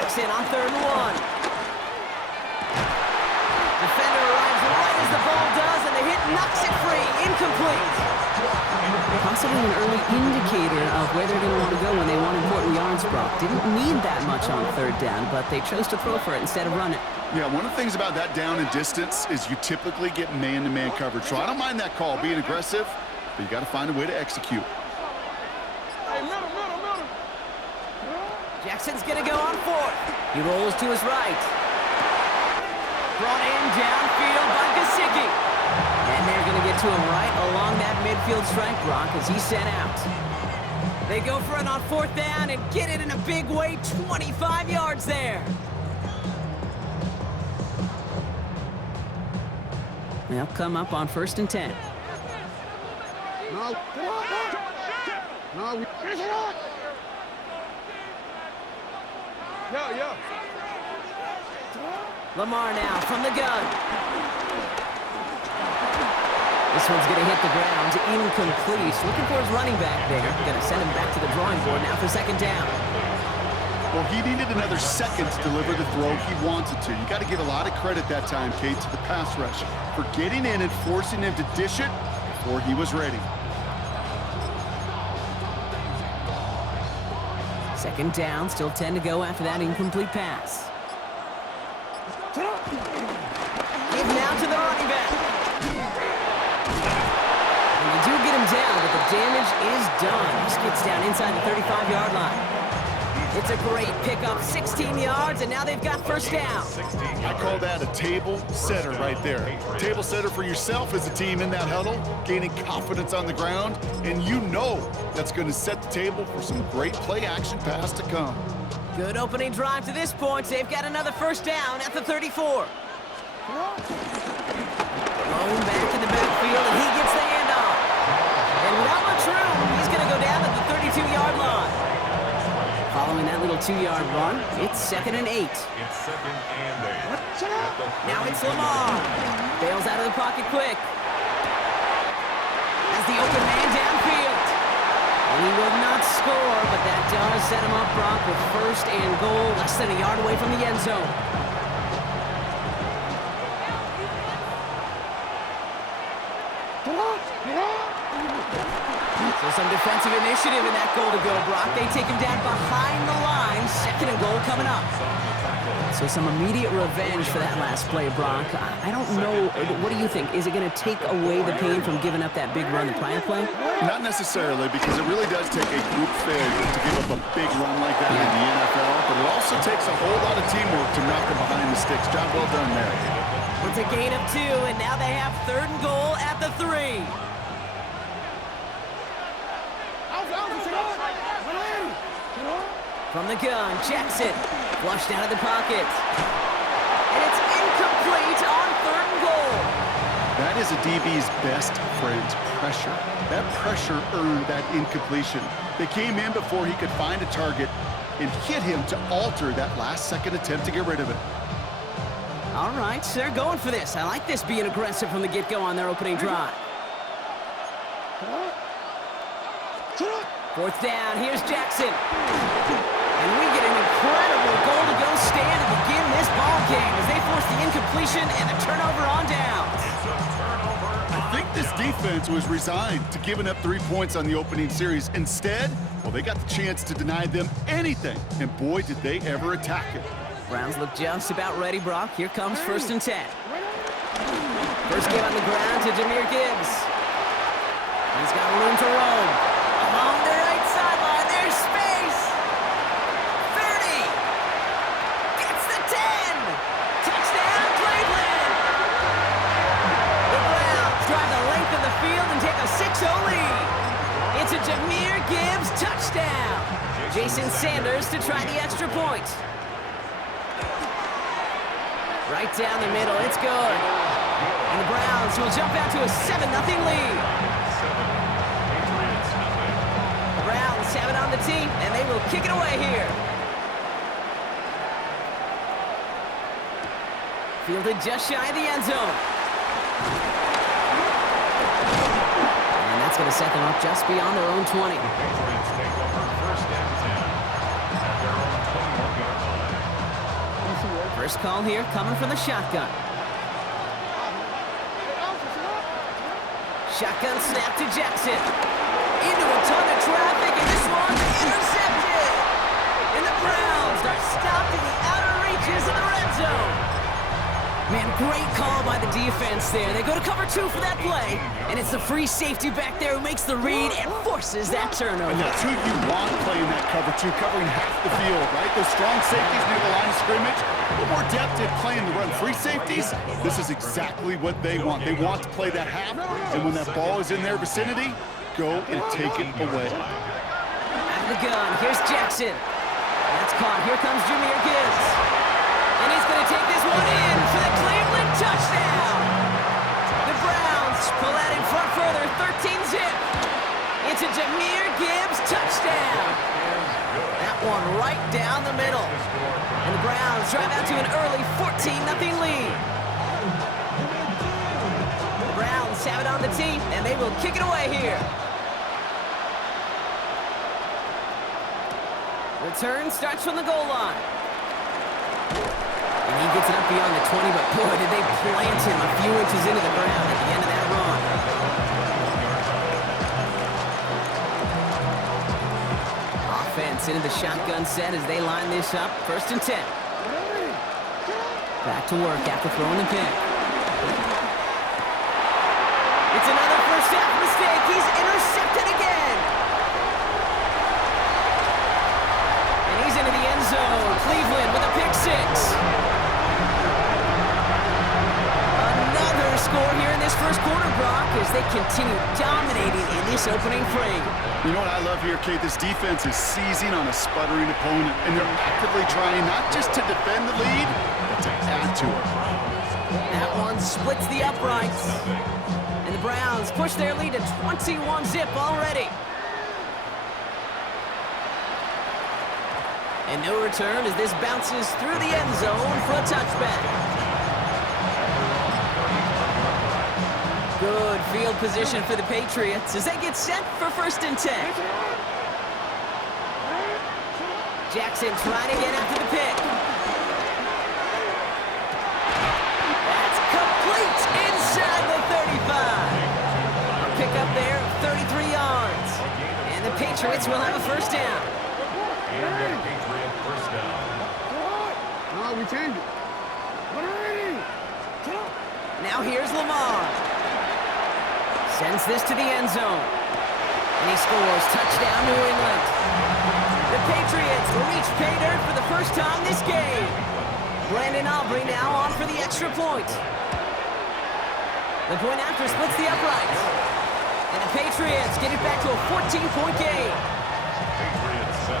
Jackson on 3rd and 1. Defender arrives right as the ball does, and the hit knocks it free. Incomplete. Possibly an early indicator of where they're going to want to go when they want important yards, Brock. Didn't need that much on 3rd down, but they chose to throw for it instead of run it. Yeah, one of the things about that down and distance is you typically get man-to-man coverage. So I don't mind that call, being aggressive, but you got to find a way to execute. Hey, middle. Jackson's going to go on 4th. He rolls to his right. Brought in downfield by Gesicki. And they're going to get to him right along that midfield strike, Brock, as he's sent out. They go for it on 4th down and get it in a big way, 25 yards there. They'll come up on 1st and 10. Yeah. Lamar now from the gun. This one's going to hit the ground. Incomplete. Looking for his running back there. Going to send him back to the drawing board now for 2nd down. Well, he needed another second to deliver the throw he wanted to. You got to give a lot of credit that time, Kate, to the pass rush for getting in and forcing him to dish it before he was ready. 2nd down, still 10 to go after that incomplete pass. Give now to the running back. And they do get him down, but the damage is done. This gets down inside the 35-yard line. It's a great pickup, 16 yards, and now they've got 1st down. I call that a table setter right there. Table setter for yourself as a team in that huddle, gaining confidence on the ground, and you know that's going to set the table for some great play-action pass to come. Good opening drive to this point. They've got another 1st down at the 34. Thrown back in the backfield, and he gets the handoff. And without much room, he's going to go down at the 32-yard line. Following that little 2-yard run, it's 2nd and 8. Now it's Lamar. Bails out of the pocket quick. Has the open man downfield. And he will not score, but that does set him up, Brock, with 1st and goal, less than a yard away from the end zone. So some defensive initiative in that goal to go, Brock. They take him down behind the line. 2nd and goal coming up. So some immediate revenge for that last play, Brock. I don't know. What do you think? Is it going to take away the pain from giving up that big run the prior play? Not necessarily, because it really does take a group failure to give up a big run like that in the NFL, but it also takes a whole lot of teamwork to knock them behind the sticks. Job well done there. It's a gain of 2, and now they have 3rd and goal at the 3. From the gun, Jackson, flushed out of the pocket. And it's incomplete on 3rd and goal. That is a DB's best friend, pressure. That pressure earned that incompletion. They came in before he could find a target and hit him to alter that last-second attempt to get rid of it. All right, so they're going for this. I like this being aggressive from the get-go on their opening drive. 4th down, here's Jackson. And we get an incredible goal-to-go stand to begin this ball game as they force the incompletion and a turnover on downs. I think this defense was resigned to giving up 3 points on the opening series. Instead, well, they got the chance to deny them anything, and boy, did they ever attack it. Browns look just about ready, Brock. Here comes 1st and 10. First give on the ground to Jahmyr Gibbs. He's got room to roam. Along the right sideline, there's space. 30. Gets the 10. Touchdown, Cleveland. The Browns drive the length of the field and take a 6-0 lead. It's a Jahmyr Gibbs touchdown. Jason Sanders to try the extra point. Right down the middle, it's good. And the Browns will jump out to a 7-0 lead. The Browns have it on the team, and they will kick it away here. Fielded just shy of the end zone. And that's going to set them up just beyond their own 20. First call here coming from the shotgun. Shotgun snap to Jackson. Into a ton of traffic, and this one's intercepted. And the Browns are stopped in the outer reaches of the red zone. Man, great call by the defense there. They go to cover 2 for that play, and it's the free safety back there who makes the read and forces that turnover. And that's who you want playing that cover 2, covering half the field, right? Those strong safeties near the line of scrimmage. A little more depth in playing the run free safeties. This is exactly what they want. They want to play that half, and when that ball is in their vicinity, go and take it away. Out of the gun, here's Jackson. That's caught. Here comes Jameer Gibbs. And he's going to take this one in for the Cleveland touchdown. The Browns pull out in front further, 13-zip. It's a Jameer Gibbs touchdown. That one right down the middle. And the Browns drive out to an early 14-0 lead. The Browns have it on the tee, and they will kick it away here. Return starts from the goal line. And he gets it up beyond the 20, but boy, did they plant him a few inches into the ground at the end of that run. Offense into the shotgun set as they line this up. 1st and 10. Back to work after throwing the pick. It's another first half mistake. He's intercepted again. And he's into the end zone. Cleveland with a pick 6. Score here in this first quarter, Brock, as they continue dominating in this opening frame. You know what I love here, Kate? This defense is seizing on a sputtering opponent, and they're actively trying not just to defend the lead, but to add to it. That one splits the uprights. And the Browns push their lead to 21-zip already. And no return as this bounces through the end zone for a touchback. Good field position for the Patriots as they get set for 1st and 10. Jackson trying to get after the pick. That's complete inside the 35. A pick up there of 33 yards. And the Patriots will have a first down. No, we changed it. Now here's Lamar. Sends this to the end zone. And he scores. Touchdown, New England. The Patriots reach pay dirt for the first time this game. Brandon Aubrey now on for the extra point. The point after splits the uprights. And the Patriots get it back to a 14-point game. Patriots 7.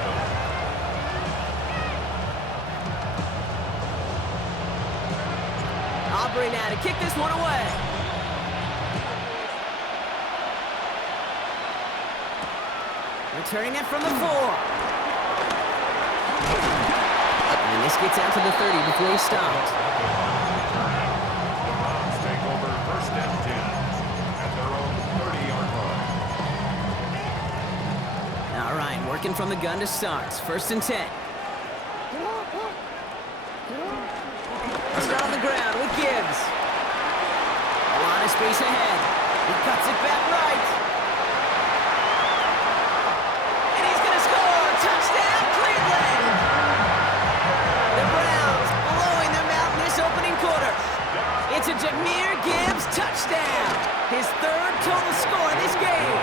Aubrey now to kick this one away. Returning it from the 4. And this gets out to the 30 before he stopped. The Browns take over 1st and 10 at their own 30-yard line. All right, working from the gun to start. 1st and 10. Start on the ground with Gibbs. A lot of space ahead. He cuts it back right. And he's going to score. Touchdown, Cleveland. The Browns blowing them out in this opening quarter. It's a Jameer Gibbs touchdown. His 3rd total score in this game.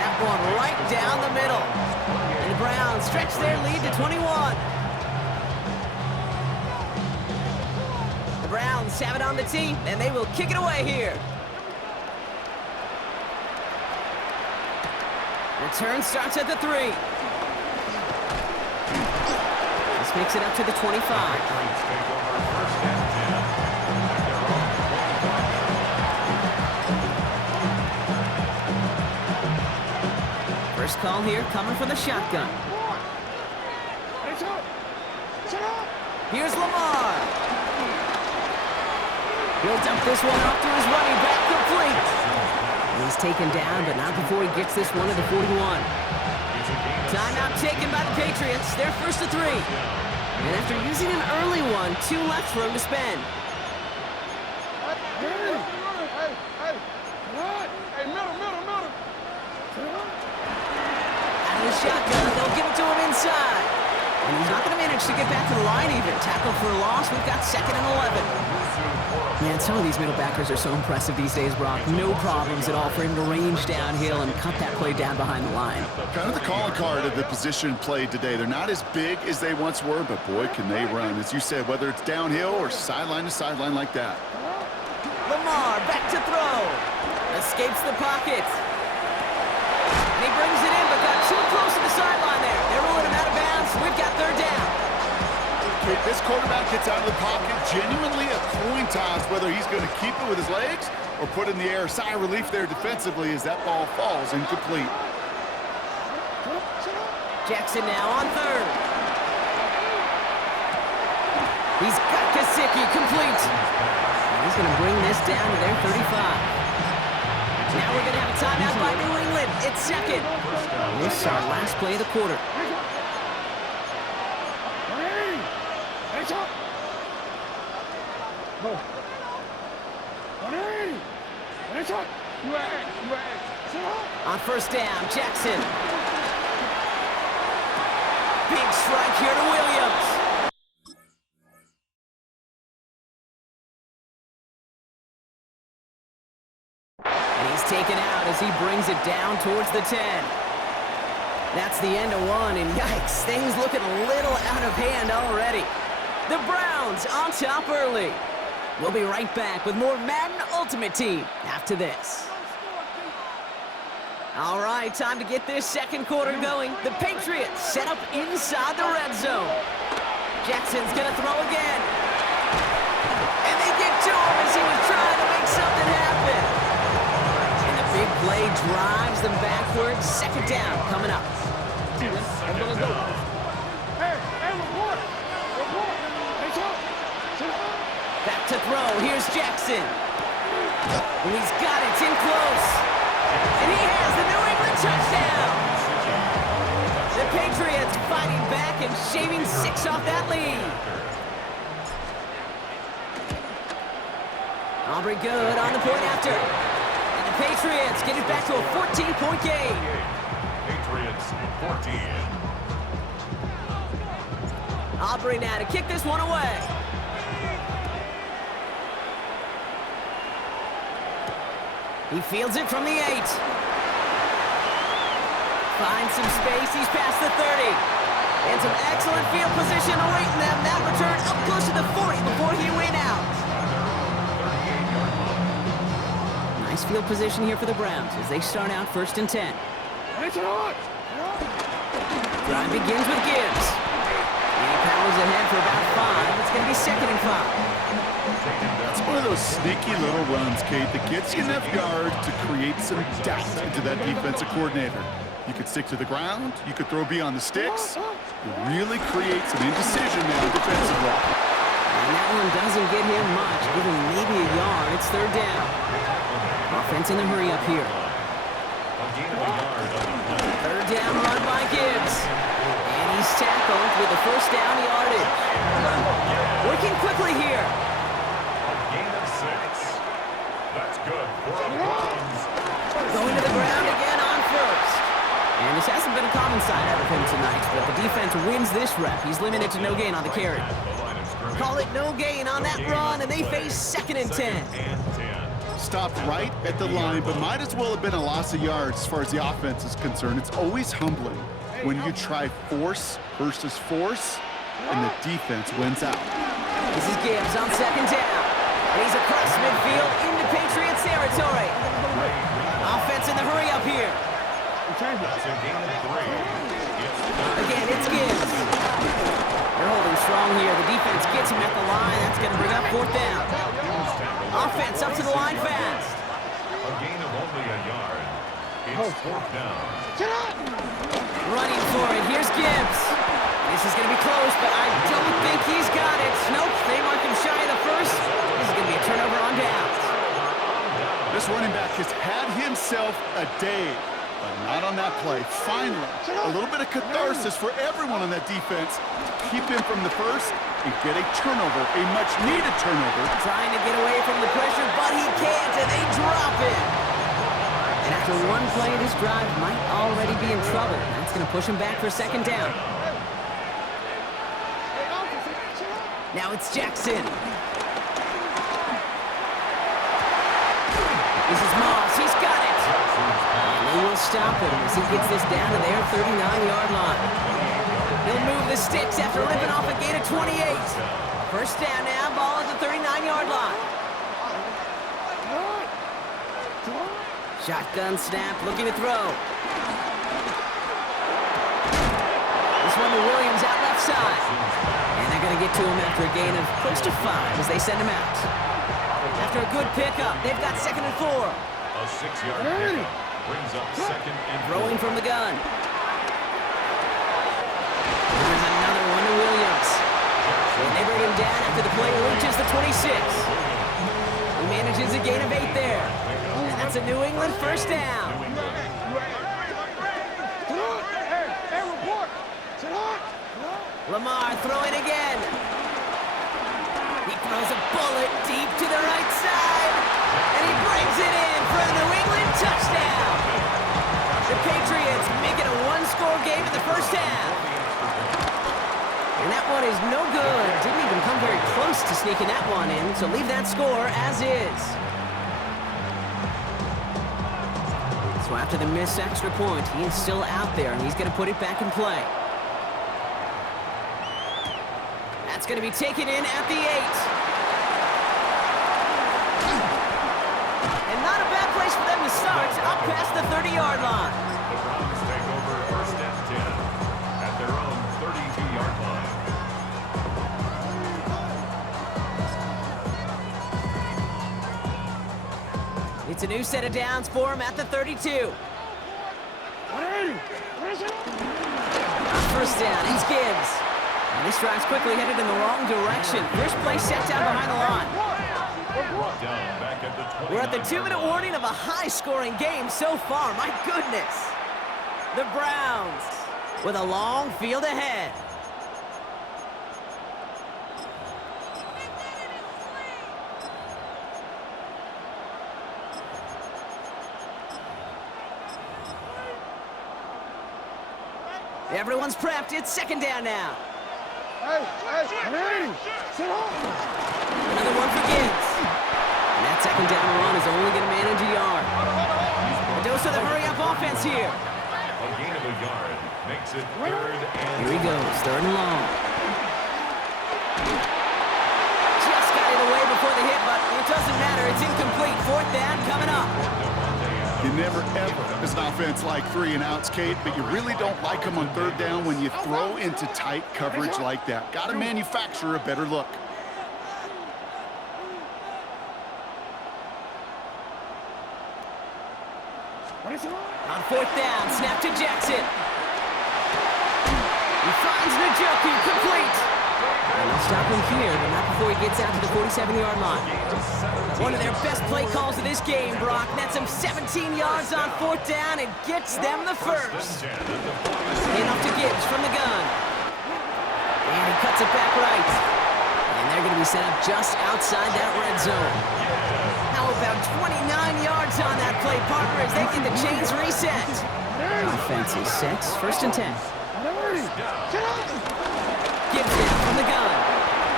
That one right down the middle. And the Browns stretch their lead to 21. The Browns have it on the tee, and they will kick it away here. Return starts at the 3. This makes it up to the 25. Patriots take over 1st and 10 at their own 25. First call here coming from the shotgun. Here's Lamar. He'll dump this one off to his running back, complete. And he's taken down, but not before he gets this one to the 41. Timeout taken by the Patriots. They're 1st to 3. And after using an early one, 2 left for him to spend. Hey, middle. Out of the shotgun, they'll give it to him inside. And he's not going to manage to get back to the line even. Tackle for a loss. We've got 2nd and 11. Man, some of these middle backers are so impressive these days, Brock. No problems at all for him to range downhill and cut that play down behind the line. Kind of the calling card of the position played today. They're not as big as they once were, but boy, can they run. As you said, whether it's downhill or sideline to sideline like that. Lamar back to throw. Escapes the pocket. And he brings it in, but got too close to the sideline there. They're rolling him out of bounds. We've got 3rd down. Okay, this quarterback gets out of the pocket. Genuinely a coin toss whether he's going to keep it with his legs or put it in the air. Sigh of relief there defensively as that ball falls incomplete. Jackson now on 3rd. He's got Gesicki complete. And he's going to bring this down to their 35. Now we're going to have a timeout by New England. It's 2nd. This is our last play of the quarter. On 1st down, Jackson. Big strike here to Williams. And he's taken out as he brings it down towards the 10. That's the end of 1, and yikes, things looking a little out of hand already. The Browns on top early. We'll be right back with more Madden Ultimate Team after this. All right, time to get this 2nd quarter going. The Patriots set up inside the red zone. Jackson's going to throw again. And they get to him as he was trying to make something happen. And the big play drives them backwards. 2nd down coming up. Back to throw. Here's Jackson. And he's got it. It's in close. And he has the New England touchdown. The Patriots fighting back and shaving 6 off that lead. Aubrey good on the point after. And the Patriots get it back to a 14-point game. Patriots 14. Aubrey now to kick this one away. He fields it from the 8. Finds some space. He's past the 30. And some excellent field position awaiting them. That return up close to the 40 before he went out. Nice field position here for the Browns as they start out 1st and 10. Drive begins with Gibbs. And he powers ahead for about 5. It's going to be 2nd and 5. That's one of those sneaky little runs, Kate, that gets you enough yard to create some doubt into that defensive coordinator. You could stick to the ground. You could throw beyond the sticks. You really create some indecision now defensively. And that one doesn't get him much. Give him maybe a yard. It's 3rd down. Offense in the hurry up here. 3rd down run by Gibbs. And he's tackled with the 1st down yardage. Working quickly here. That's good for the Browns. Going to the ground again on 1st. And this hasn't been a common side out of him tonight, but the defense wins this rep. He's limited to no gain on the carry. Call it no gain on that run, and they face 2nd and 10. Stopped right at the line, but might as well have been a loss of yards as far as the offense is concerned. It's always humbling when you try force versus force, and the defense wins out. This is Gibbs on 2nd down. And he's across midfield into Patriots territory. Offense in the hurry up here. Again, it's Gibbs. They're holding strong here. The defense gets him at the line. That's going to bring up 4th down. Offense up to the line fast. A gain of only a yard. It's 4th down. Running for it. Here's Gibbs. This is going to be close, but I don't think he's got it. Nope, they mark him shy of the 1st. This is going to be a turnover on downs. This running back has had himself a day, but not on that play. Finally, a little bit of catharsis for everyone on that defense to keep him from the first and get a turnover, a much-needed turnover. Trying to get away from the pressure, but he can't, and they drop it. And after one play, this drive might already be in trouble. That's going to push him back for second down. Now it's Jackson. This is Moss. He's got it. And he will stop him as he gets this down to their 39-yard line. He'll move the sticks after ripping off a gain of 28. First down now, ball at the 39-yard line. Shotgun snap, looking to throw. This one to Williams out left side. And they're going to get to him after a gain of close to 5 as they send him out. After a good pickup, they've got 2nd and 4. A 6-yard pickup brings up 2nd and 4. Throwing from the gun. There's another one to Williams. And they bring him down after the play reaches the 26. He manages a gain of 8 there. And that's a New England first down. Lamar throwing again. He throws a bullet deep to the right side. And he brings it in for a New England touchdown. The Patriots make it a one-score game in the first half. And that one is no good. Didn't even come very close to sneaking that one in, so leave that score as is. So after the missed extra point, he is still out there, and he's going to put it back in play. That's going to be taken in at the 8. And not a bad place for them to start, up past the 30-yard line. The Browns take over first and 10 at their own 32-yard line. It's a new set of downs for him at the 32. First down, it's Gibbs. And this drive's quickly headed in the wrong direction. First play set down behind the line. Brought down back at the 29. We're at the 2-minute warning of a high-scoring game so far. My goodness. The Browns with a long field ahead. Everyone's prepped. It's second down now. Another one for Gibbs. And that second down run is only going to manage a yard. A dose of the hurry-up offense here. A gain of a yard makes it 3rd and Here he goes, 3rd and long. Just got it away before the hit, but it doesn't matter. It's incomplete. 4th down coming up. You never, ever, as an offense, like 3-and-outs, Kate, but you really don't like them on 3rd down when you throw into tight coverage like that. Got to manufacture a better look. On 4th down, snap to Jackson. He finds Njoku, complete. And they'll stop him here, but not before he gets out to the 47-yard line. One of their best play calls of this game, Brock. Nets him 17 yards on 4th down and gets them the first. Handoff to Gibbs from the gun. And he cuts it back right. And they're going to be set up just outside that red zone. How about 29 yards on that play, partner, as they get the chains reset. Offense is set, 1st and 10. Gibbs down from the gun.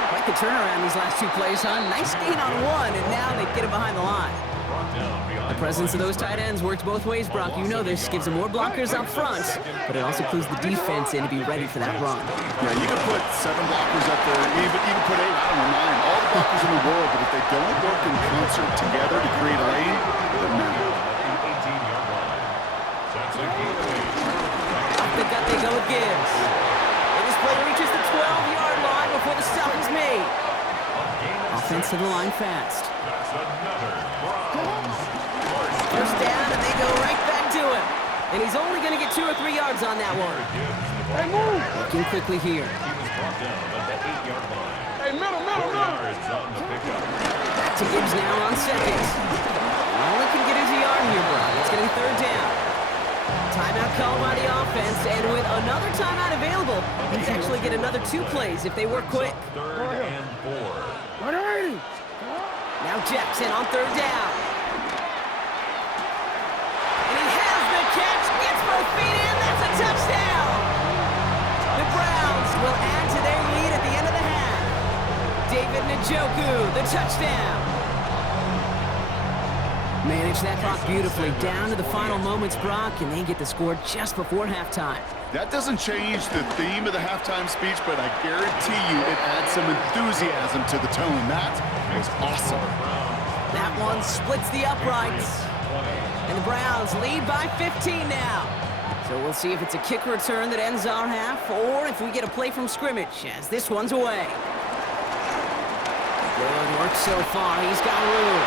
Quite the turnaround these last 2 plays, huh? Nice gain on 1, and now they get it behind the line. The presence of those tight ends works both ways, Brock. You know this. Gives them more blockers up front, but it also clues the defense in to be ready for that run. Yeah, you can put 7 blockers up there, even put 8, I don't know, 9, all the blockers in the world, but if they don't work in concert together to create a lane, it doesn't matter. Off the gut they go with Gibbs. And this play reaches the 12-yard line before the stop is made. Offense to the line fast. First down, and they go right back to him. And he's only going to get 2 or 3 yards on that one. Looking quickly here. Hey, middle. Back to Gibbs now on 2nd. All he can get is a yard here, Brock. It's going to be 3rd down. Timeout called by the offense, and with another timeout available, it Browns actually get another 2 plays if they work quick. Third and 4. Now Jackson on 3rd down. And he has the catch, gets both feet in, that's a touchdown! The Browns will add to their lead at the end of the half. David Njoku, the touchdown. Manage that clock beautifully down to the final moments, Brock, and they get the score just before halftime. That doesn't change the theme of the halftime speech, but I guarantee you it adds some enthusiasm to the tone. That was awesome. That one splits the uprights. And the Browns lead by 15 now. So we'll see if it's a kick return that ends our half, or if we get a play from scrimmage, as this one's away. Good work so far. He's got room.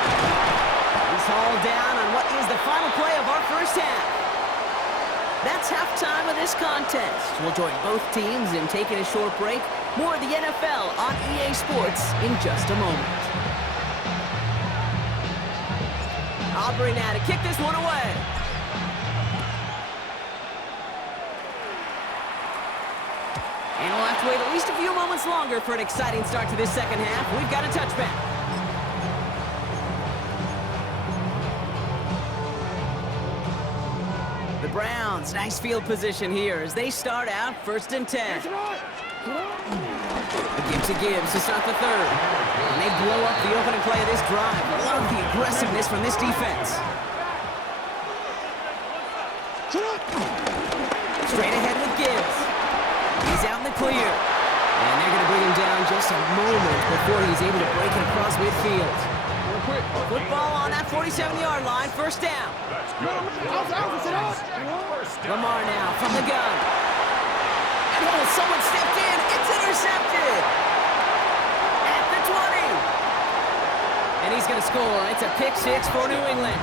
He's hauled down on what is the final play of our first half. That's halftime of this contest. We'll join both teams in taking a short break. More of the NFL on EA Sports in just a moment. Aubrey now to kick this one away. And we'll have to wait at least a few moments longer for an exciting start to this second half. We've got a touchback. The Browns, nice field position here as they start out 1st and 10. Give to Gibbs to start the 3rd. And they blow up the opening play of this drive. Love the aggressiveness from this defense. Straight ahead with Gibbs. He's out in the clear. And they're going to bring him down just a moment before he's able to break it across midfield. Football on that 47-yard line, 1st down. Lamar now from the gun. And oh, someone stepped in. It's intercepted. At the 20. And he's going to score. It's a pick 6 for New England.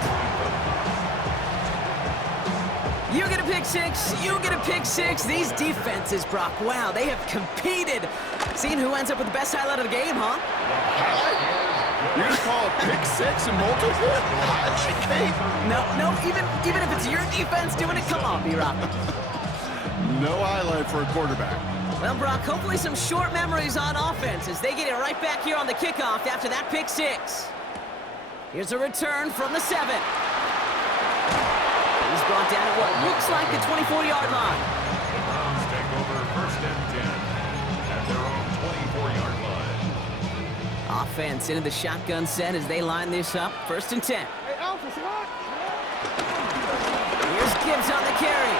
You get a pick 6. You get a pick 6. These defenses, Brock, wow, they have competed. Seeing who ends up with the best highlight of the game, huh? Highlight? You're going to call a pick 6 and multiple? Highlight, Kate? No, even if it's your defense doing it, come on, B-Rock. No highlight for a quarterback. Well, Brock, hopefully some short memories on offense as they get it right back here on the kickoff after that pick 6. Here's a return from the 7. He's brought down at what looks like the 24-yard line. The Browns take over 1st and 10 at their own 24-yard line. Offense into the shotgun set as they line this up. 1st and 10. Here's Gibbs on the carry.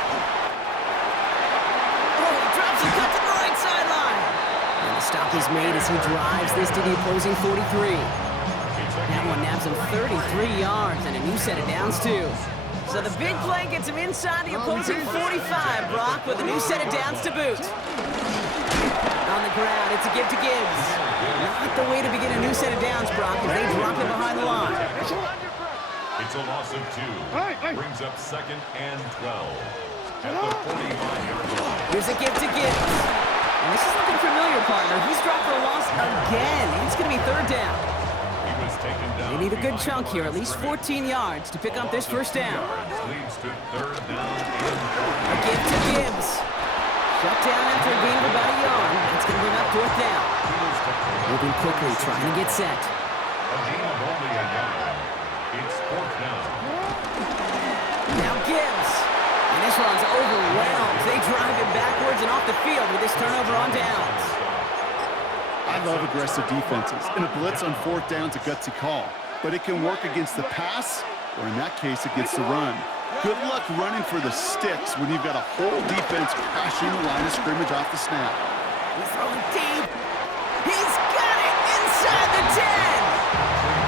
Oh, he drops a cut to the right sideline. And the stop is made as he drives this to the opposing 43. That one nabs him 33 yards and a new set of downs, too. So the big play gets him inside the opposing 45, Brock, with a new set of downs to boot. On the ground, it's a give to Gibbs. Not the way to begin a new set of downs, Brock, as they drop him behind the line. It's a loss of 2. Brings up 2nd and 12 at the 45-yard line. Here's a give to Gibbs. And this is looking familiar, partner. He's dropped for a loss again. It's going to be 3rd down. He was taken down. They need a good chunk here, at least 14 yards to pick up this 1st down. Leads to 3rd down and 4. A give to Gibbs. Shut down after a gain of about a yard. That's going to bring up 4th down. Moving quickly, trying to get set. A gain of only a yard. It's 4th down. Now Gibbs. And this one's overwhelmed. They drive him backwards and off the field with this turnover on downs. I love aggressive defenses, and a blitz on 4th down's a gutsy call. But it can work against the pass, or in that case, against the run. Good luck running for the sticks when you've got a whole defense crashing the line of scrimmage off the snap. He's throwing deep. He's got it inside the 10.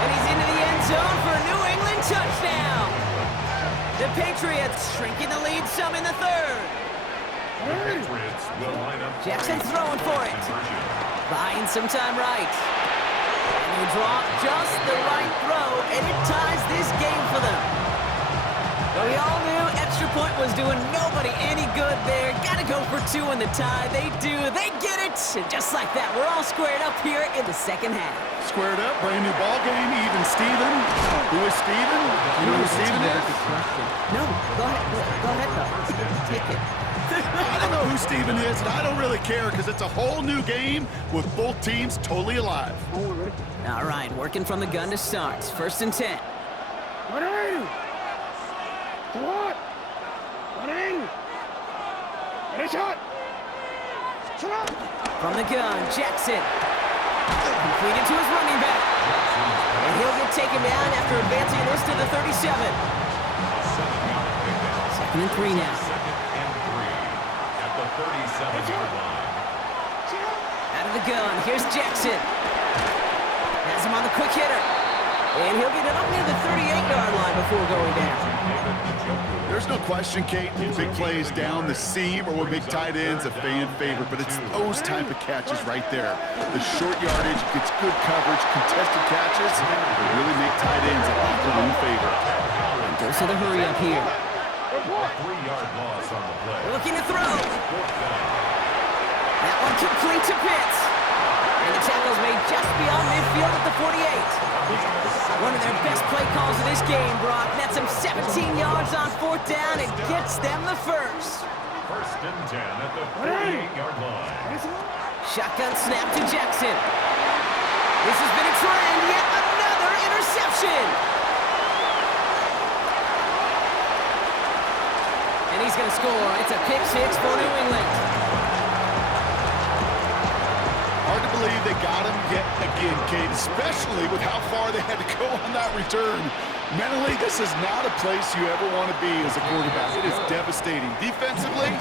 And he's into the end zone for a New England touchdown. The Patriots shrinking the lead some in the 3rd. The Patriots will line up. Jackson throwing for it. Buying some time right. And they draw just the right throw, and it ties this game for them. But we all knew extra point was doing nobody any good there. Got to go for 2 in the tie. They do. They get it. And just like that, we're all squared up here in the second half. Squared up, brand new ball game, even Steven. Who is Steven? You know who Steven is? No, go ahead though. Take it. I don't know who Steven is, and I don't really care because it's a whole new game with both teams totally alive. All right, working from the gun to start. First and 10. From the gun, Jackson. Completed to his running back. And he'll get taken down after advancing this to the 37. Second and 3 now. Second and 3 at the 37-yard line. Out of the gun, here's Jackson. Has him on the quick hitter. And he'll get it up near the 38-yard line before going down. There's no question, Kate, big plays down the seam or what big tight ends a fan favorite, but it's those type of catches right there. The short yardage gets good coverage, contested catches, they really make tight ends a locker room favorite. And goes to the hurry up here. 3-yard loss on the play. Looking to throw. That one complete to Pitts. And the tackle's made just beyond midfield at the 48. One of their best play calls of this game, Brock. Nets them 17 yards on 4th down and gets them the first. First and 10 at the 48-yard line. Shotgun snap to Jackson. This has been a trend. Yet another interception. And he's going to score. It's a pick 6 for New England. Hard to believe they got him yet again, Kate, especially with how far they had to go on that return. Mentally, this is not a place you ever want to be as a quarterback. It is devastating. Defensively,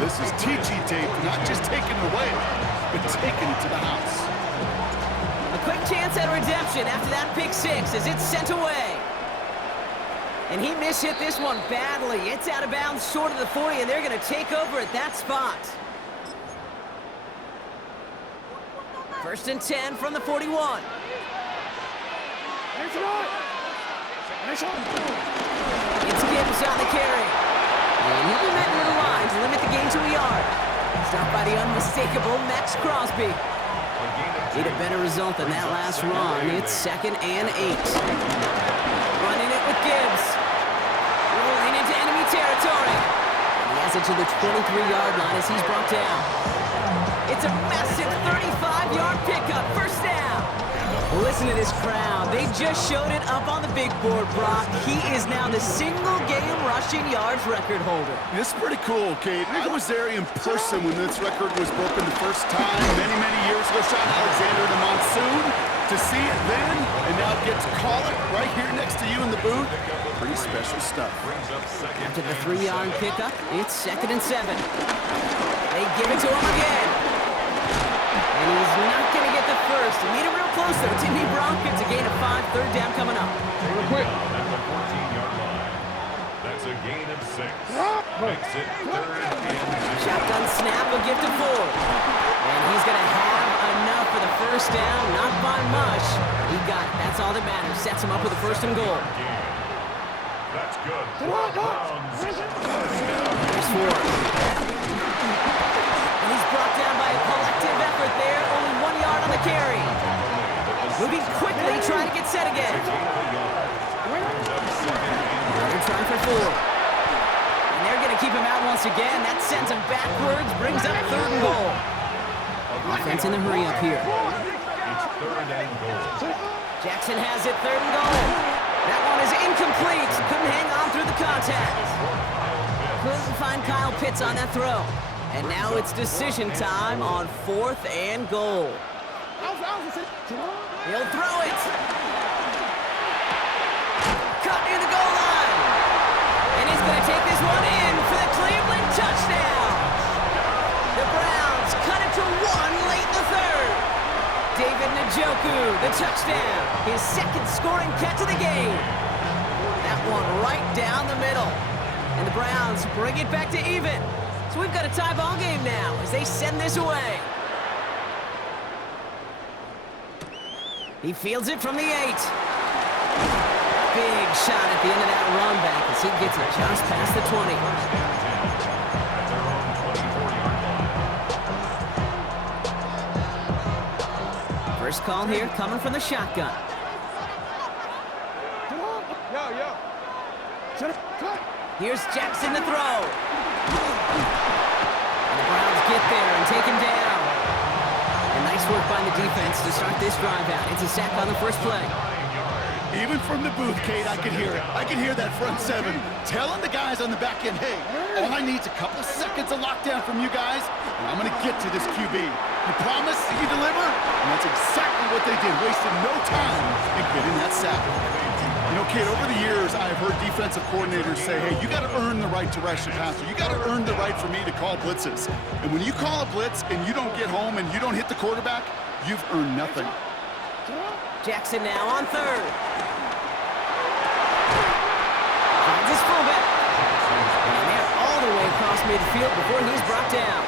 this is teaching tape, not just taking it away, but taking it to the house. A quick chance at redemption after that pick 6 as it's sent away. And he mishit this one badly. It's out of bounds short of the 40, and they're going to take over at that spot. First and 10 from the 41. It's Gibbs on the carry. And he'll be met near the line to limit the gain to a yard. Stopped by the unmistakable Max Crosby. Need a better result than that last run. It's 2nd and 8. Running it with Gibbs. Rolling into enemy territory. And he has it to the 23-yard line as he's brought down. It's a massive 35-yard pickup, first down. Listen to this crowd. They just showed it up on the big board, Brock. He is now the single-game rushing yards record holder. This is pretty cool, Kate. I was there in person when this record was broken the first time many, many years ago. Sean Alexander and the Monsoon. To see it then, and now get to call it right here next to you in the booth. Pretty special stuff. After the 3-yard pickup, it's 2nd and 7. They give it to him again. And he's not going to get the first. He need it real close, though. Timmy Brock gets a gain of 5, 3rd down coming up. Real quick. At the 14-yard line. That's a gain of 6. Makes it 3rd and 0. Shotgun snap, a gift to Ford. And he's going to have enough for the first down. Not by much. He got it. That's all that matters. Sets him up with a 1st and goal. That's good. Browns. Here's Ford. And he's brought down by a collective effort there. Only 1 yard on the carry. Moving quickly, trying to get set again. Another try for Ford. And they're going to keep him out once again. That sends him backwards, brings up 3rd and goal. Offense in the hurry up here. It's 3rd and goal. Jackson has it, 3rd and goal. That one is incomplete. Couldn't hang on through the contact. Couldn't find Kyle Pitts on that throw. And now it's decision time on 4th and goal. He'll throw it. Cut near the goal line. And he's going to take this one in for the Cleveland touchdown. The Browns cut it to 1 late in the 3rd. David Njoku, the touchdown. His 2nd scoring catch of the game. That one right down the middle. And the Browns bring it back to even. So we've got a tie ball game now as they send this away. He fields it from the 8. Big shot at the end of that run back as he gets it just past the 20. First call here coming from the shotgun. Here's Jackson to throw. get there and take him down. And nice work by the defense to start this drive out. It's a sack on the first play. Even from the booth, Kate, I could hear it. I could hear that front seven telling the guys on the back end, hey, all I need is a couple seconds of lockdown from you guys, and I'm going to get to this QB. You promise, you deliver, and that's exactly what they did, wasted no time in getting that sack. You know, Kate, over the years, I've heard defensive coordinators say, hey, you got to earn the right to rush the passer. You got to earn the right for me to call blitzes. And when you call a blitz and you don't get home and you don't hit the quarterback, you've earned nothing. Jackson now on third. Finds his fullback. And they're all the way across midfield before he's brought down.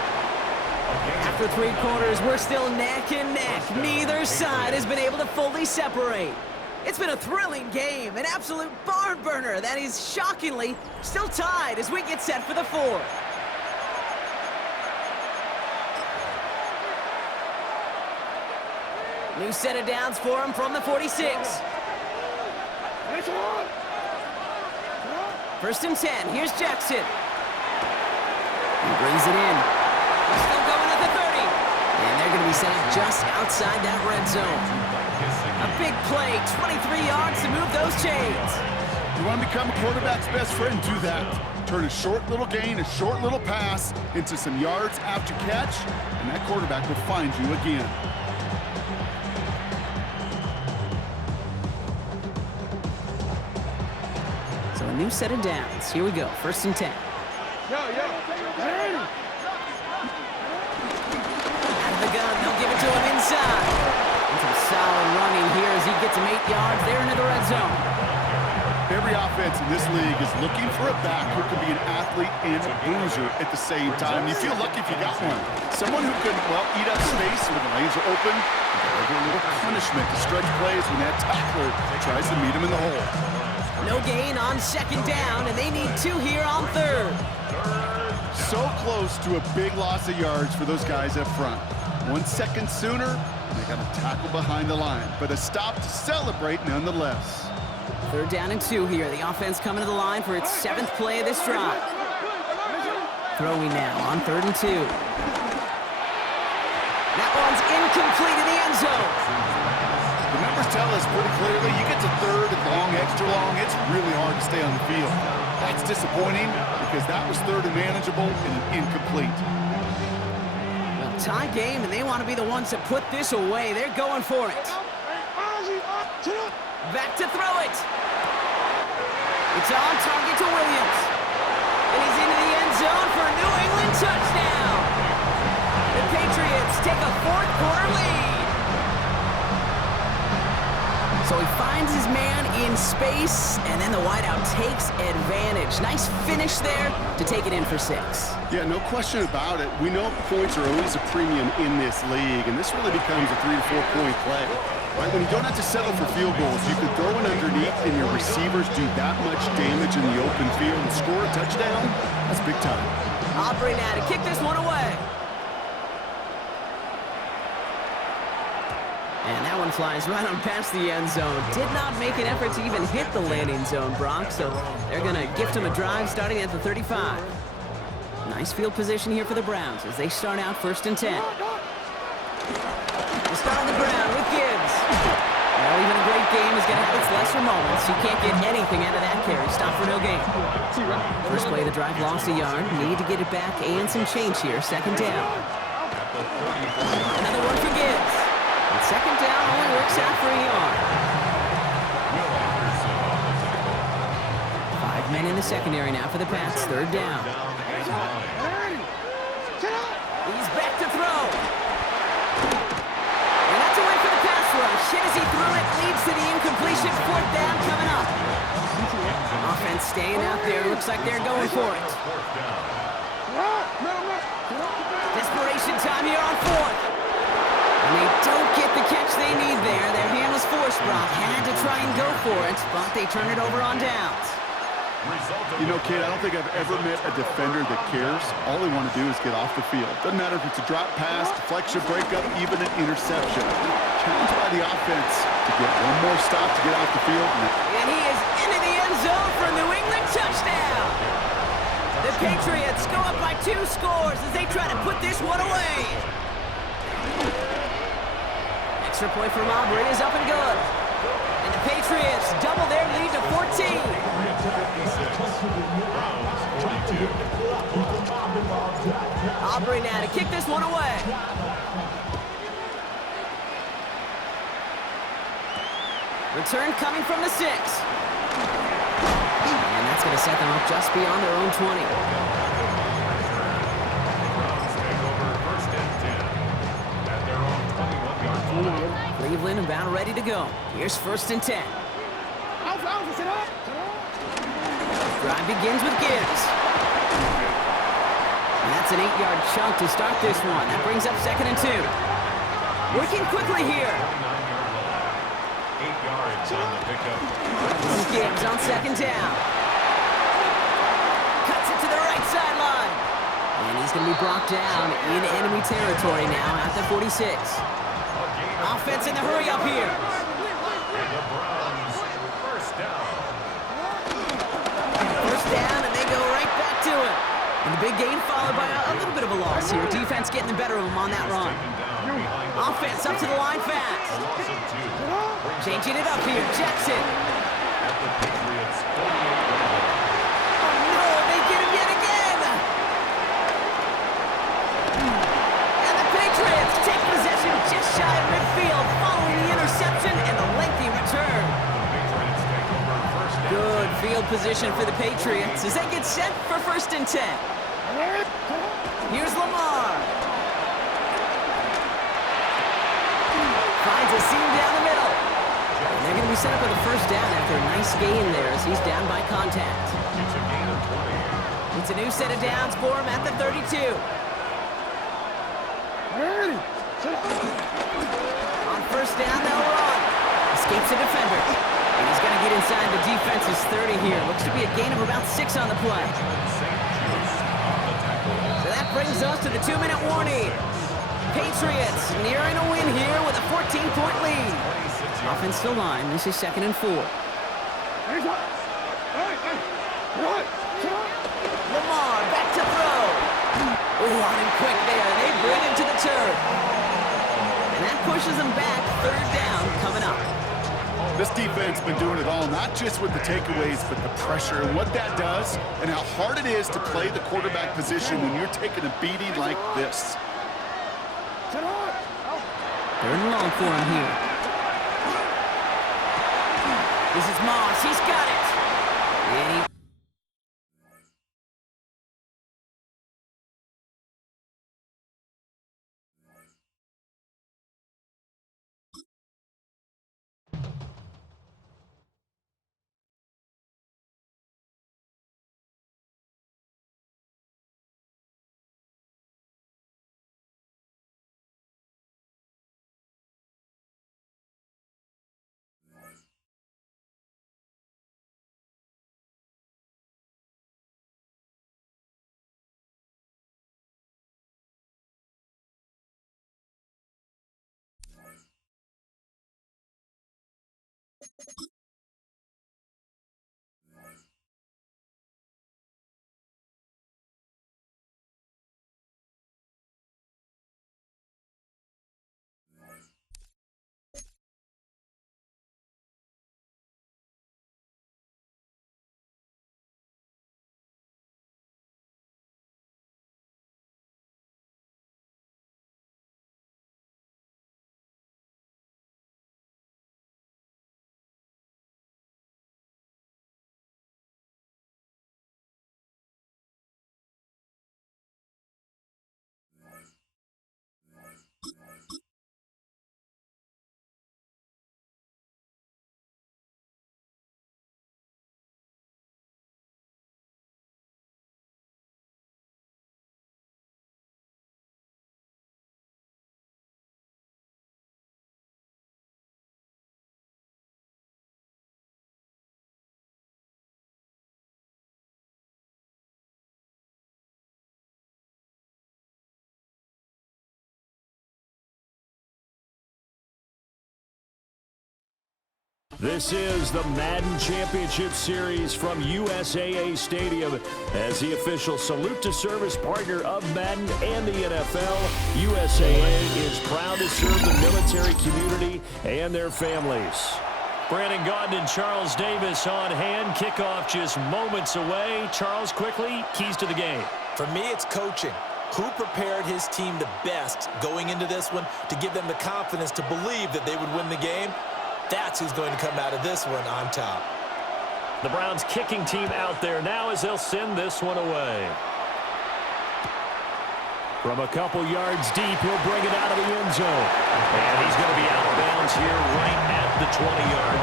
After 3 quarters, we're still neck and neck. Neither side has been able to fully separate. It's been a thrilling game, an absolute barn burner that is shockingly still tied as we get set for the 4th. New set of downs for him from the 46. First and 10. Here's Jackson. He brings it in. He's still going at the 30. And they're going to be set up just outside that red zone. A big play, 23 yards to move those chains. You want to become a quarterback's best friend? Do that. Turn a short little gain, a short little pass into some yards after catch, and that quarterback will find you again. So a new set of downs. Here we go. First and 10. Out of the gun, they'll give it to him inside. And some solid running here as he gets him 8 yards there into the red zone. Every offense in this league is looking for a back who can be an athlete and a bruiser at the same time. You feel lucky if you got one. Someone who can, well, eat up space when the lanes are open and deliver a little punishment to stretch plays when that tackler tries to meet him in the hole. No gain on second down, and they need 2 here on third. So close to a big loss of yards for those guys up front. 1 second sooner, and they got a tackle behind the line, but a stop to celebrate nonetheless. 3rd down and 2 here. The offense coming to the line for its 7th play of this drive. Throwing now on 3rd and 2. That one's incomplete in the end zone. The numbers tell us pretty clearly, you get to 3rd and long, extra long, it's really hard to stay on the field. That's disappointing because that was 3rd and manageable and an incomplete. Well, tie game, and they want to be the ones that put this away. They're going for it. Back to throw it. It's on target to Williams. And he's into the end zone for a New England touchdown. The Patriots take a 4th quarter lead. So he finds his man in space, and then the wideout takes advantage. Nice finish there to take it in for 6. Yeah, no question about it. We know points are always a premium in this league, and this really becomes a 3 to 4 point play. Right, when you don't have to settle for field goals, you can throw it underneath and your receivers do that much damage in the open field and score a touchdown. That's big time. Aubrey now to kick this one away. And that one flies right on past the end zone. Did not make an effort to even hit the landing zone, Brock, so they're going to gift him a drive starting at the 35. Nice field position here for the Browns as they start out 1st and 10. They start on the ground with Gibbs. Well, even a great game is going to have its lesser moments. You can't get anything out of that carry. Stop for no gain. First play of the drive lost a yard. Need to get it back and some change here. 2nd down. Another one for Gibbs. And 2nd down only works out for a yard. 5 men in the secondary now for the Pats. 3rd down. He's back to throw. And that's a win for the pass rush. Hit as he threw it, leads to the incompletion. 4th down coming up. Offense staying out there. Looks like they're going for it. Desperation time here on 4th. And they don't get the catch they need there. Their hand was forced, Brock. Had to try and go for it, but they turn it over on downs. You know, kid, I don't think I've ever met a defender that cares. All they want to do is get off the field. Doesn't matter if it's a drop pass, deflection, breakup, even an interception. Challenged by the offense to get one more stop to get off the field. And he is into the end zone for a New England touchdown. The Patriots go up by 2 scores as they try to put this one away. Extra point from Aubrey is up and good. And the Patriots double their lead to 14. Aubrey now to kick this one away. Return coming from the 6. And that's going to set them up just beyond their own 20. Cleveland about ready to go. Here's 1st and 10. Drive begins with Gibbs. And that's an 8-yard chunk to start this one. That brings up 2nd and 2. Working quickly here. 8 yards on the pickup. This is Gibbs on 2nd down. Cuts it to the right sideline. And he's going to be brought down in enemy territory now at the 46. Offense in the hurry up here. And the Browns, 1st down. 1st down, and they go right back to it. And the big gain followed by a little bit of a loss here. Defense getting the better of them on that run. Offense up to the line fast. Changing it up here, Jackson. At the Patriots, 48. Oh no, they get him yet again. And the Patriots take possession just shy of midfield following the interception and the lengthy return. Good field position for the Patriots as they get set for 1st and 10. Here's Lamar. Finds a seam down the middle. And they're going to be set up with a 1st down after a nice gain there as he's down by contact. It's a gain of 20. It's a new set of downs for him at the 32. On 1st down, they'll run. Escapes a defender. And he's going to get inside the defense's 30 here. Looks to be a gain of about 6 on the play. So that brings us to the 2-minute warning. Patriots nearing a win here with a 14-point lead. Offense still line. This is 2nd and 4. Lamar back to throw. Oh, on him quick there. They bring him to the turf. And that pushes them back. 3rd down coming up. This defense been doing it all, not just with the takeaways, but the pressure and what that does and how hard it is to play the quarterback position when you're taking a beating like this. 3rd and long for him here. This is Moss. He's got it. And he This is the Madden Championship Series from USAA Stadium. As the official salute to service partner of Madden and the NFL, USAA is proud to serve the military community and their families. Brandon Gaudin and Charles Davis on hand. Kickoff just moments away. Charles, quickly, keys to the game. For me, it's coaching. Who prepared his team the best going into this one to give them the confidence to believe that they would win the game? That's who's going to come out of this one on top. The Browns kicking team out there now as they'll send this one away. From a couple yards deep, he'll bring it out of the end zone. And he's going to be out of bounds here right at the 20-yard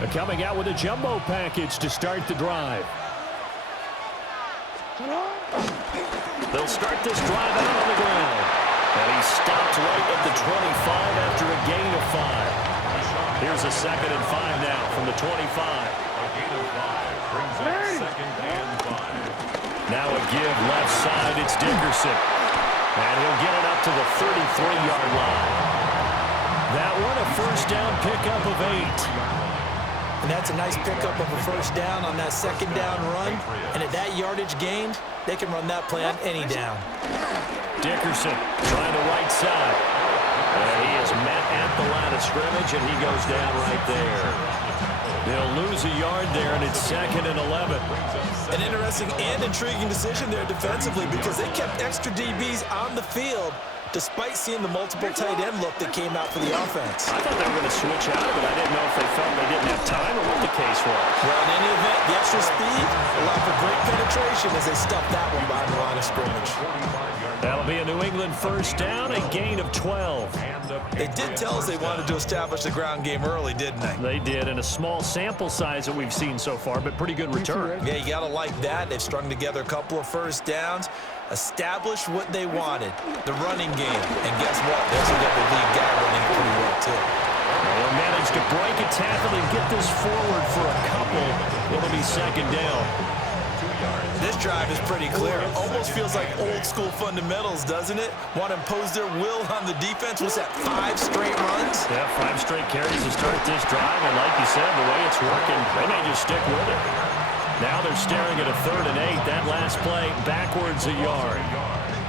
line. Coming out with a jumbo package to start the drive. They'll start this drive out on the ground. And he stopped right at the 25 after a gain of 5. Here's a 2nd and 5 now from the 25. A gain of 5 brings up 2nd and 5. Now a give left side. It's Dickerson. And he'll get it up to the 33-yard line. That one a first down pickup of 8. And that's a nice pickup of a first down on that 2nd down run. And at that yardage gained, they can run that play on any down. Dickerson trying the right side. And he is met at the line of scrimmage, and he goes down right there. They'll lose a yard there, and it's 2nd and 11. An interesting and intriguing decision there defensively because they kept extra DBs on the field despite seeing the multiple tight end look that came out for the offense. I thought they were going to switch out of it. I didn't know if they felt they didn't have time or what the case was. Well, in any event, the extra speed allowed for great penetration as they stuffed that one behind the line of scrimmage. That'll be a New England first down, a gain of 12. They did tell us they wanted to establish the ground game early, didn't they? They did, and a small sample size that we've seen so far, but pretty good return. Yeah, you got to like that. They've strung together a couple of first downs, established what they wanted, the running game. And guess what? They also got the lead guy running it pretty well, too. They'll manage to break a tackle and get this forward for a couple. It'll be 2nd down. This drive is pretty clear. Almost feels like old school fundamentals, doesn't it? Want to impose their will on the defense. What's that, 5 straight runs? Yeah, 5 straight carries to start this drive. And like you said, the way it's working, they may just stick with it. Now they're staring at a 3rd and 8. That last play, backwards a yard.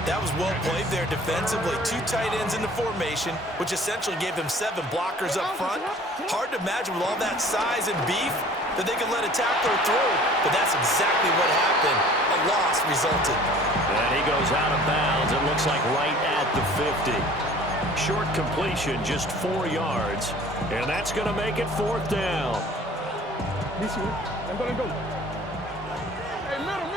That was well played there defensively. 2 tight ends in the formation, which essentially gave them 7 blockers up front. Hard to imagine with all that size and beef that they could let a tackler through, but that's exactly what happened. A loss resulted. And he goes out of bounds. It looks like right at the 50. Short completion, just 4 yards, and that's going to make it 4th down. I'm going to go. Hey, middle.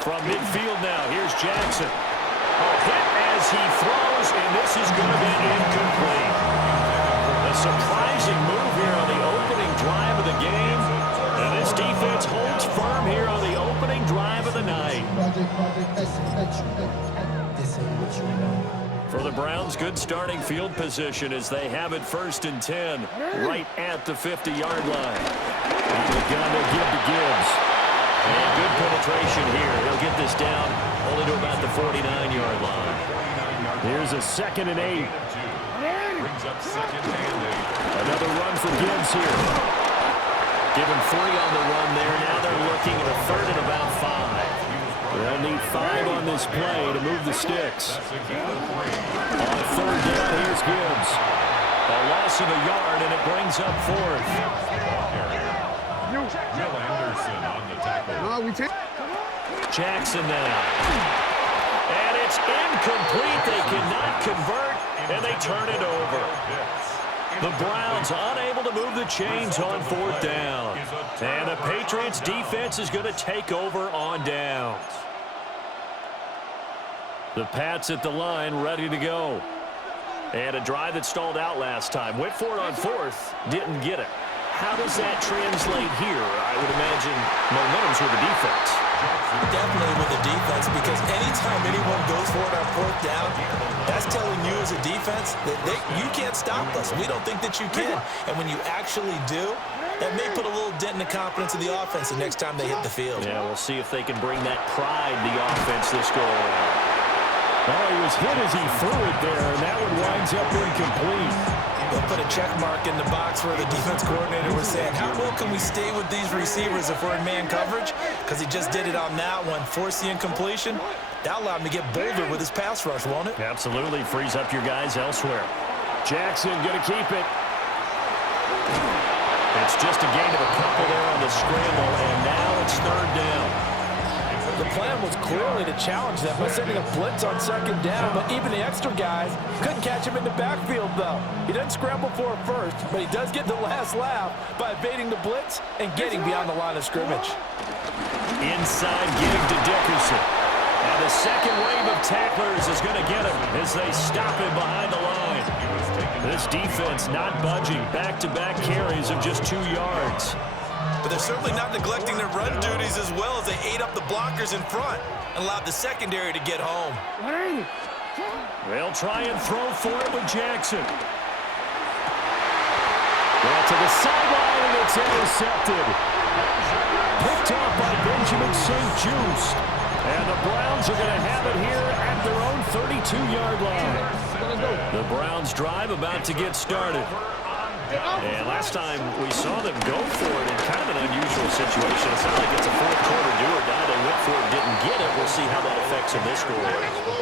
From midfield now, here's Jackson. Hit as he throws, and this is going to be incomplete. A surprising move here on the opening drive of the game. And this defense holds firm here on the opening drive of the night. For the Browns, good starting field position as they have it 1st and 10, right at the 50-yard line. And the gun will give to Gibbs. And good penetration here. He'll get this down only to about the 49-yard line. Here's a 2nd and 8. Brings up 2nd and 8. Another run for Gibbs here. Give him 3 on the run there. Now they're looking at a 3rd and about 5. They'll need 5 on this play to move the sticks. On 3rd down, here's Gibbs. A loss of a yard, and it brings up 4th. Will Anderson on the tackle. Jackson now. And it's incomplete. They cannot convert, and they turn it over. The Browns unable to move the chains on 4th down. And the Patriots defense is going to take over on downs. The Pats at the line ready to go. And a drive that stalled out last time. Went for it on 4th, didn't get it. How does that translate here? I would imagine momentum's with the defense. Definitely with the defense, because anytime anyone goes for it on 4th down, that's telling you as a defense that you can't stop us. We don't think that you can. And when you actually do, That may put a little dent in the confidence of the offense the next time they hit the field. Yeah, we'll see if they can bring that pride to the offense this go-around. Oh, he was hit as he threw it there, and that one winds up incomplete. They'll put a check mark in the box where the defense coordinator was saying, how well can we stay with these receivers if we're in man coverage? Because he just did it on that one, forced the incompletion. That allowed him to get bolder with his pass rush, won't it? Absolutely, frees up your guys elsewhere. Jackson going to keep it. It's just a gain of a couple there on the scramble, and now it's third down. The plan was clearly to challenge them by sending a blitz on second down, but even the extra guys couldn't catch him in the backfield, though. He doesn't scramble for it first, but he does get the last laugh by evading the blitz and getting beyond the line of scrimmage. Inside give to Dickerson. And the second wave of tacklers is going to get him as they stop him behind the line. This defense not budging. Back-to-back carries of just 2 yards. But they're certainly not neglecting their run duties as well as they ate up the blockers in front and allowed the secondary to get home. They'll try and throw for it with Jackson. Well, to the sideline, and it's intercepted. Picked off by Benjamin St. Just. And the Browns are going to have it here at their own 32-yard line. The Browns drive about to get started. And last time we saw them go for it in kind of an unusual situation. It's not like it's a fourth-quarter do-or-die. They went for it, didn't get it. We'll see how that affects them this score.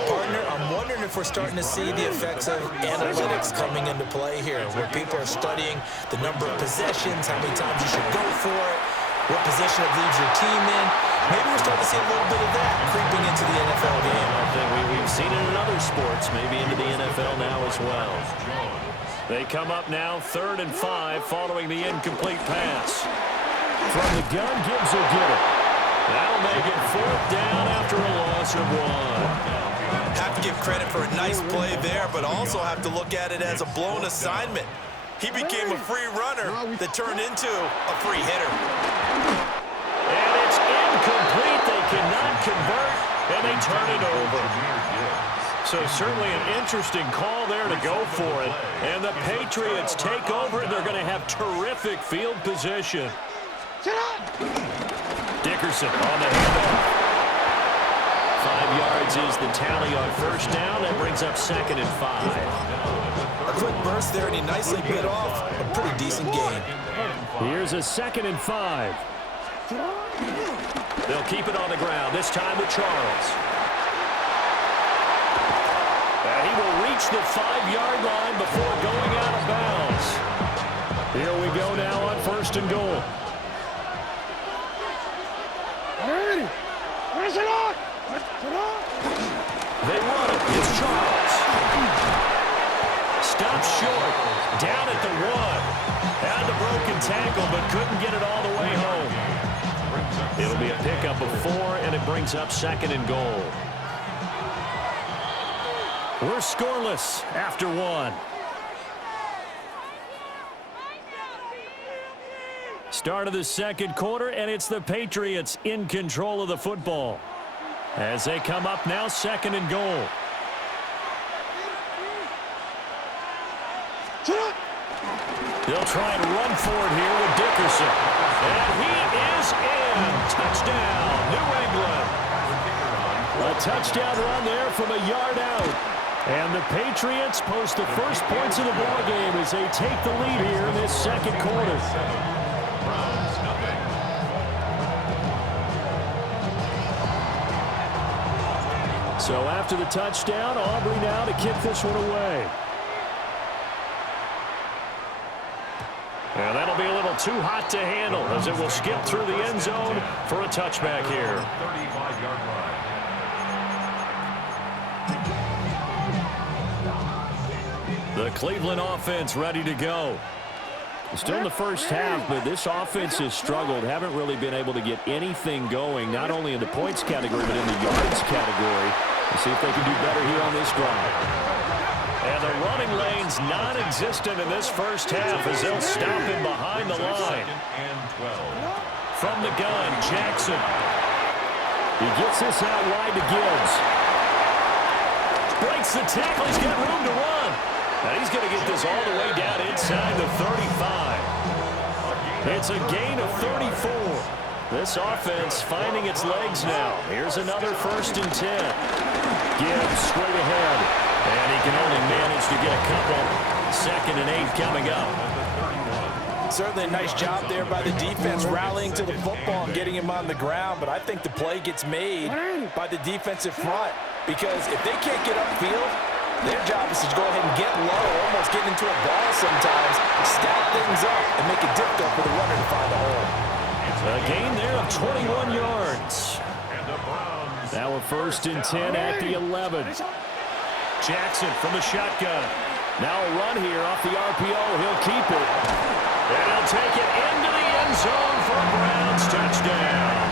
Partner, I'm wondering if we're starting to see the effects of analytics coming into play here, where people are studying the number of possessions, how many times you should go for it, what position it leaves your team in. Maybe we're starting to see a little bit of that creeping into the NFL game. I think we've seen it in other sports, maybe into the NFL now as well. They come up now 3rd and 5 following the incomplete pass. From the gun, Gibbs will get it. That'll make it 4th down after a loss of 1. Have to give credit for a nice play there, but also have to look at it as a blown assignment. He became a free runner that turned into a free hitter. And it's incomplete. They cannot convert, and they turn it over. So certainly an interesting call there to go for it. And the Patriots take over, and they're going to have terrific field position. Dickerson on the handoff. 5 yards is the tally on first down. That brings up 2nd and 5. A quick burst there, and he nicely bit off a pretty decent gain. Here's a 2nd and 5. They'll keep it on the ground, this time with Charles. And he will reach the 5-yard line before going out of bounds. Here we go now on 1st and goal. They run it. It's Charles. Stopped short. Down at the 1. Had the broken tackle, but couldn't get it all the way home. It'll be a pickup of 4, and it brings up 2nd and goal. We're scoreless after 1. Start of the 2nd quarter, and it's the Patriots in control of the football. As they come up now, 2nd and goal. They'll try and run for it here with Dickerson. And he is in. Touchdown, New England. A touchdown run there from a yard out. And the Patriots post the first points of the ballgame as they take the lead here in this 2nd quarter. So after the touchdown, Aubrey now to kick this one away. And that'll be a little too hot to handle as it will skip through the end zone for a touchback here. 35-yard line. The Cleveland offense ready to go. Still in the first half, but this offense has struggled. Haven't really been able to get anything going, not only in the points category, but in the yards category. We'll see if they can do better here on this drive. And the running lane's non-existent in this first half as they'll stop him behind the line. From the gun, Jackson. He gets this out wide to Gibbs. Breaks the tackle. He's got room to run. And he's going to get this all the way down inside the 35. it's a gain of 34. This offense finding its legs now. Here's another 1st and 10. Gibbs straight ahead. And he can only manage to get a couple. 2nd and 8 coming up. Certainly a nice job there by the defense rallying to the football and getting him on the ground, but I think the play gets made by the defensive front because if they can't get upfield, their job is to go ahead and get low, almost get into a ball sometimes, stack things up, and make it difficult for the runner to find a hole. A gain there of 21 yards. Now a 1st and 10 at the 11. Jackson from the shotgun. Now a run here off the RPO. He'll keep it. And he'll take it into the end zone for a Browns touchdown.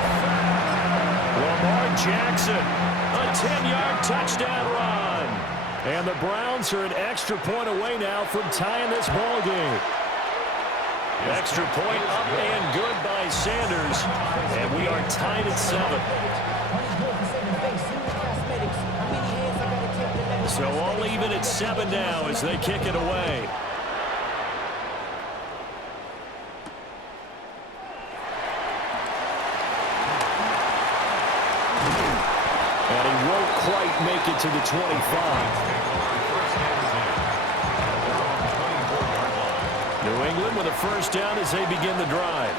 Lamar Jackson, a 10-yard touchdown run. And the Browns are an extra point away now from tying this ball game. Extra point up and good by Sanders. And we are tied at 7. So all even at 7 now as they kick it away. And he won't quite make it to the 25. New England with a 1st down as they begin the drive.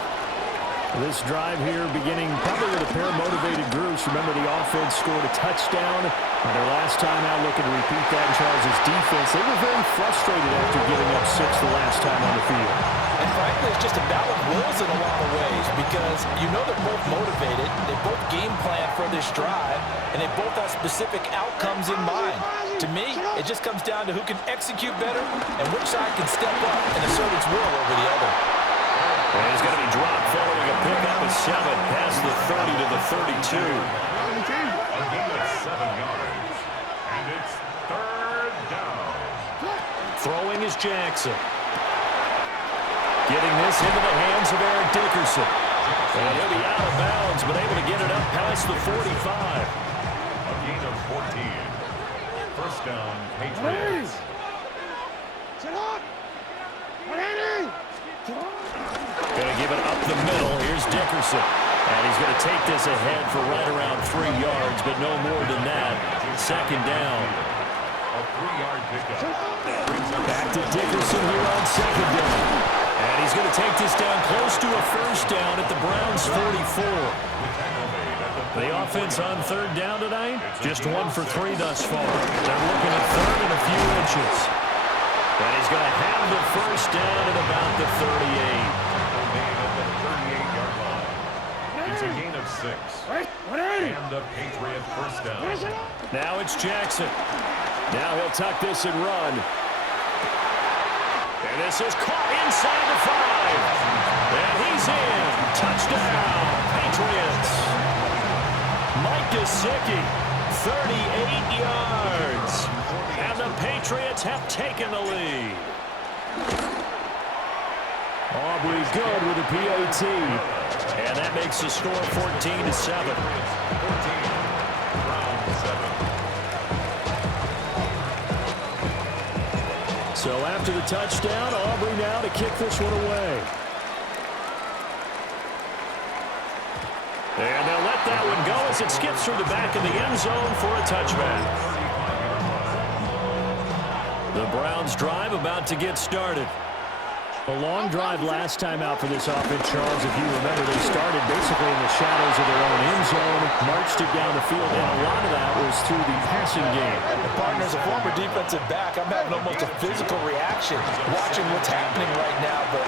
This drive here beginning probably with a pair of motivated groups. Remember, the offense scored a touchdown on their last time out, looking to repeat that in Charles' defense. They were very frustrated after giving up 6 the last time on the field. And frankly, it's just a battle of wills in a lot of ways because you know they're both motivated, they both game plan for this drive, and they both have specific outcomes in mind. To me, it just comes down to who can execute better and which side can step up and assert its will over the other. And he's going to be dropped following a pickup of 7 past the 30 to the 32. A gain of 7 yards. And it's 3rd down. Throwing is Jackson. Getting this into the hands of Eric Dickerson. And he'll be out of bounds, but able to get it up past the 45. A gain of 14. 1st down, Patriots. Going to give it up the middle. Here's Dickerson. And he's going to take this ahead for right around 3 yards, but no more than that. 2nd down. A 3-yard pickup. Back to Dickerson here on 2nd down. And he's going to take this down close to a 1st down at the Browns' 44. The offense on 3rd down tonight, just 1 for 3 thus far. They're looking at 3rd and a few inches. And he's going to have the 1st down at about the 38. It's a gain of 6. And a Patriot 1st down. Now it's Jackson. Now he'll tuck this and run. And this is caught inside the 5. And he's in. Touchdown, Patriots. Mike Gesicki, 38 yards. And the Patriots have taken the lead. Aubrey good with a PAT. And that makes the score 14-7. So after the touchdown, Aubrey now to kick this one away. And they'll let that one go as it skips through the back of the end zone for a touchback. The Browns drive about to get started. A long drive last time out for this offense, Charles. If you remember, they started basically in the shadows of their own end zone, marched it down the field, and a lot of that was through the passing game. And partner, as a former defensive back, I'm having almost a physical reaction watching what's happening right now. But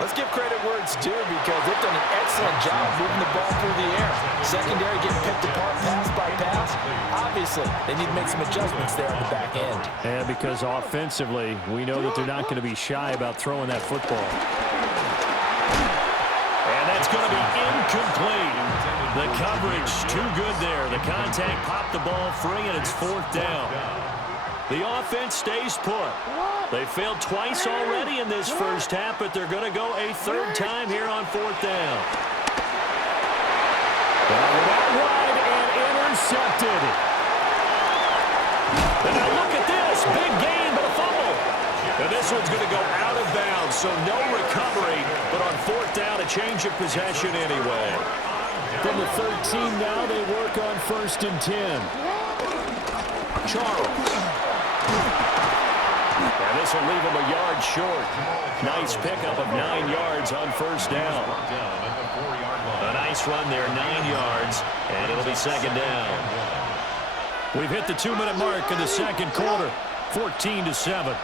let's give credit where it's due because they've done an excellent job moving the ball through the air. Secondary getting picked apart pass by pass. Obviously, they need to make some adjustments there on the back end. And because offensively, we know that they're not going to be shy about throwing that football. And that's going to be incomplete. The coverage too good there. The contact popped the ball free, and it's 4th down. The offense stays put. They failed twice already in this first half, but they're going to go a 3rd time here on 4th down. Out wide and intercepted. And now look at this. Big gain, but a fumble. And this one's going to go out of bounds, so no recovery, but on fourth down, a change of possession anyway. From the 13 now, they work on 1st and 10. Charles. And this will leave him a yard short. Nice pickup of 9 yards on 1st down. A nice run there, 9 yards, and it'll be 2nd down. We've hit the 2-minute mark in the 2nd quarter, 14-7.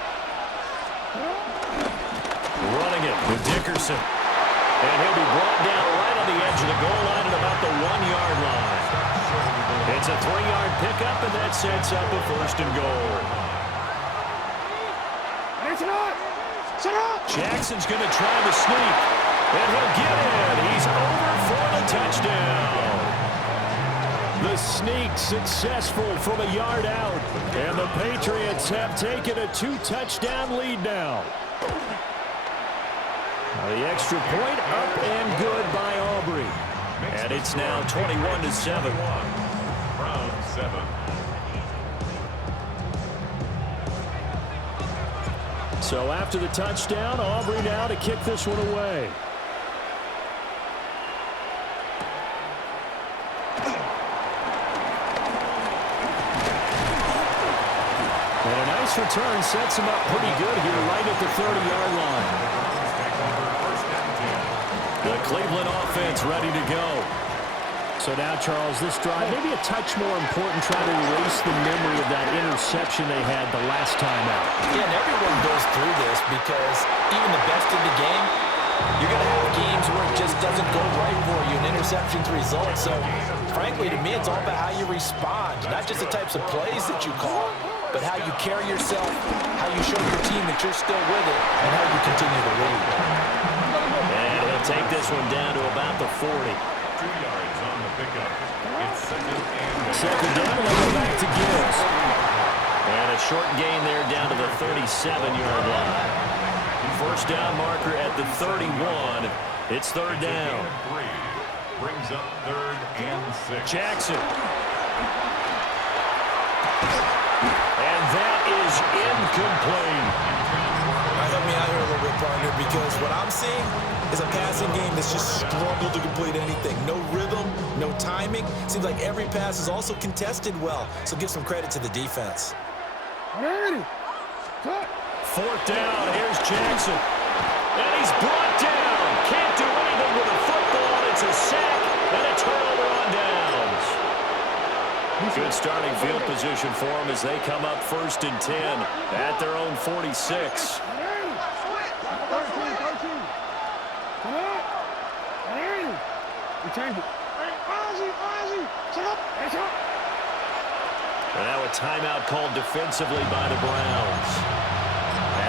Running it with Dickerson. And he'll be brought down right on the edge of the goal line at about the 1-yard line. It's a 3-yard pickup, and that sets up a 1st and goal. Jackson's going to try to sneak, and he'll get it. He's over for the touchdown. The sneak successful from a yard out, and the Patriots have taken a 2-touchdown lead now. The extra point up and good by Aubrey. And it's now 21-7. Round 7. So after the touchdown, Aubrey now to kick this one away. And a nice return sets him up pretty good here right at the 30-yard line. The Cleveland offense ready to go. So now, Charles, this drive, maybe a touch more important, trying to erase the memory of that interception they had the last time out. Yeah, and everyone goes through this because even the best in the game, you're going to have games where it just doesn't go right for you, and interceptions result. So, frankly, to me, it's all about how you respond, not just the types of plays that you call, but how you carry yourself, how you show your team that you're still with it, and how you continue to lead. And he'll take this one down to about the 40. 2 yards on the pickup. It's 2nd and 2nd down, and they'll go back to Gibbs. And a short gain there down to the 37-yard line. 1st down marker at the 31. It's 3rd down. 3. Brings up 3rd and 6. Jackson. And that is incomplete. Help me out here a little bit, partner, because what I'm seeing is a passing game that's just struggled to complete anything. No rhythm, no timing. Seems like every pass is also contested well, so give some credit to the defense. 4th down, here's Jackson. And he's brought down. Can't do anything with a football. It's a sack and a turnover on downs. Good starting field position for them as they come up 1st and 10 at their own 46. And now a timeout called defensively by the Browns,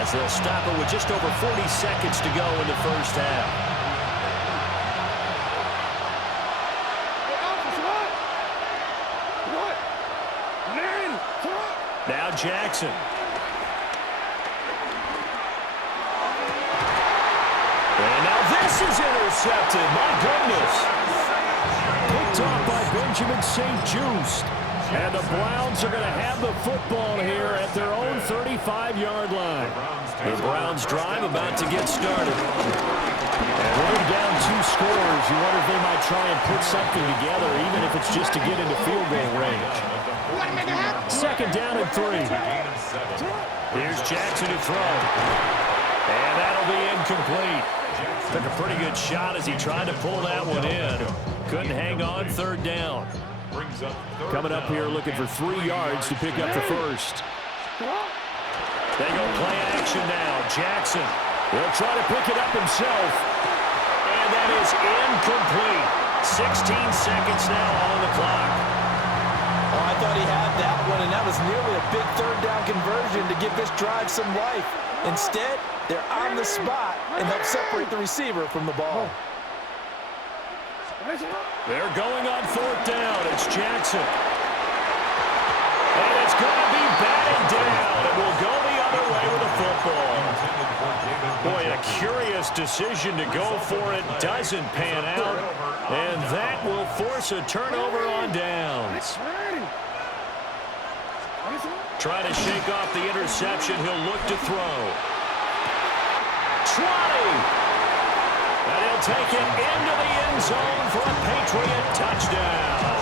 as they'll stop it with just over 40 seconds to go in the 1st half. Now Jackson. And now this is intercepted. My goodness. Picked off by Benjamin St-Juste. And the Browns are going to have the football here at their own 35-yard line. The Browns drive about to get started. And with them down 2 scores, you wonder if they might try and put something together, even if it's just to get into field goal range. 2nd down and 3. Here's Jackson to throw. And that'll be incomplete. Took a pretty good shot as he tried to pull that one in. Couldn't hang on. 3rd down. Coming up here looking for 3 yards to pick up the 1st. They go play action now. Jackson will try to pick it up himself. And that is incomplete. 16 seconds now on the clock. Oh, I thought he had that one, and that was nearly a big 3rd down conversion to give this drive some life. Instead, they're on the spot and help separate the receiver from the ball. They're going on 4th down. It's Jackson. And it's going to be batted down. It will go the other way with the football. Boy, a curious decision to go for it. Doesn't pan out. And that will force a turnover on downs. Trying to shake off the interception. He'll look to throw. 20. And he'll take it into the end zone for a Patriot touchdown.